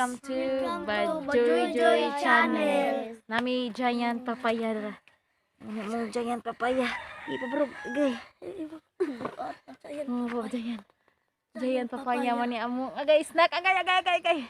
welcome to Bajoy Joy Channel. Nami giant papaya. Ano mo giant papaya? Ipa bro, gay. Oh, giant. Giant papaya man ni amo. Agay snack, agay.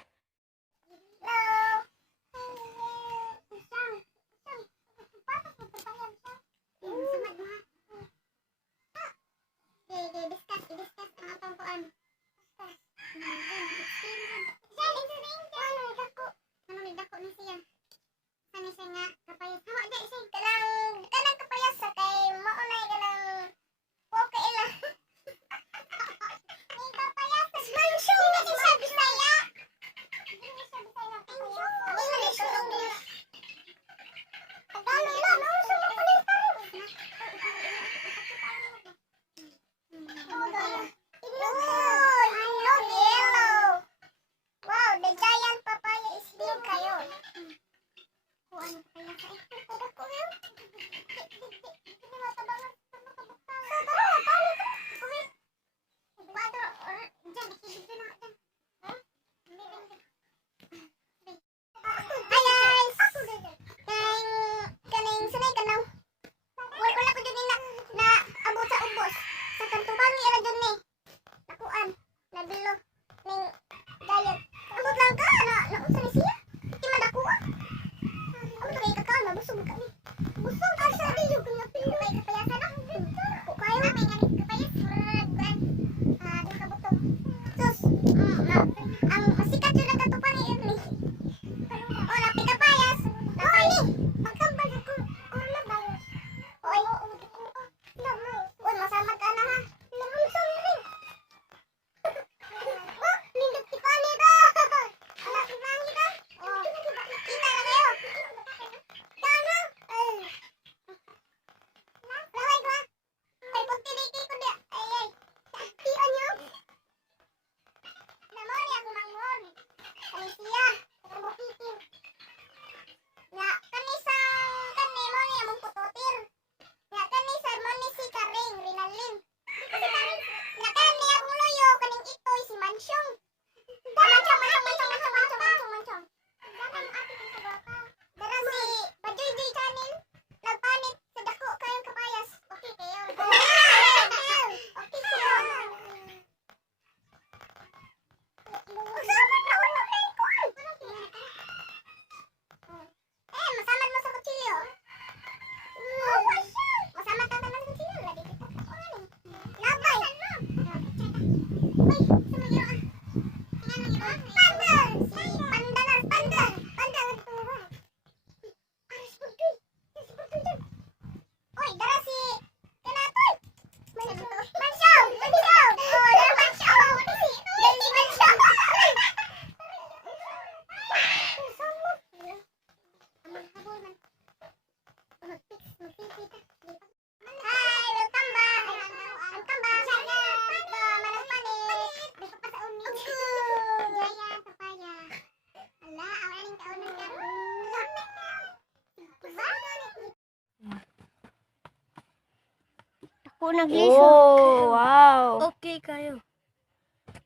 Oh, wow. Okay kayo.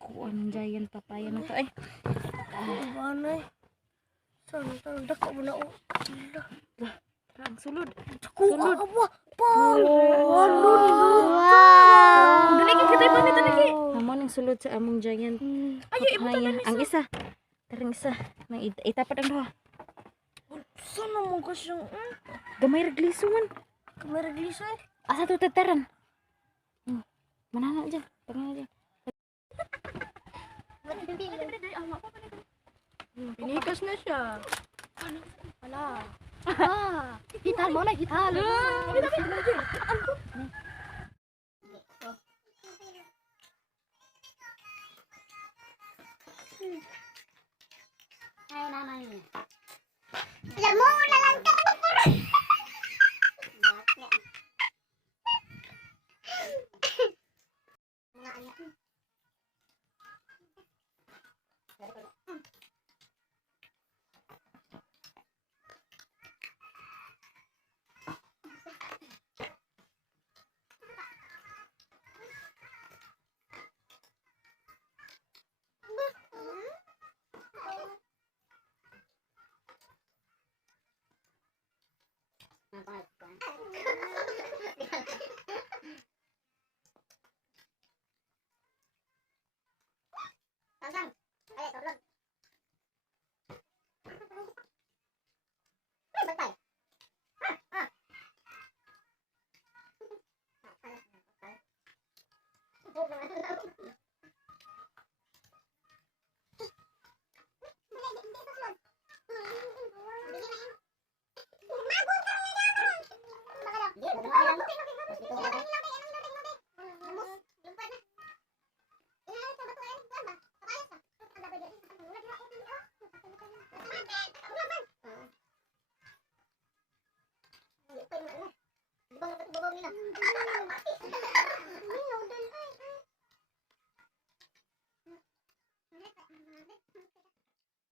Kuan giant papaya na to ay. Ano Sana dako mo na o. Ang sulod. Sulod. Wow. Dali kita pa nito lagi. Amo ning sulod sa among giant. Ayo ibutan na Ang isa. Tarang isa. Nang itapat ang duha. Sana mo ko siyang Gamay regliso man. kamera glisa. Asa to tataran? Manana dyan. Tangana dyan. Pinikas na siya. Wala. Hital mo na, hital. Ay, nanay.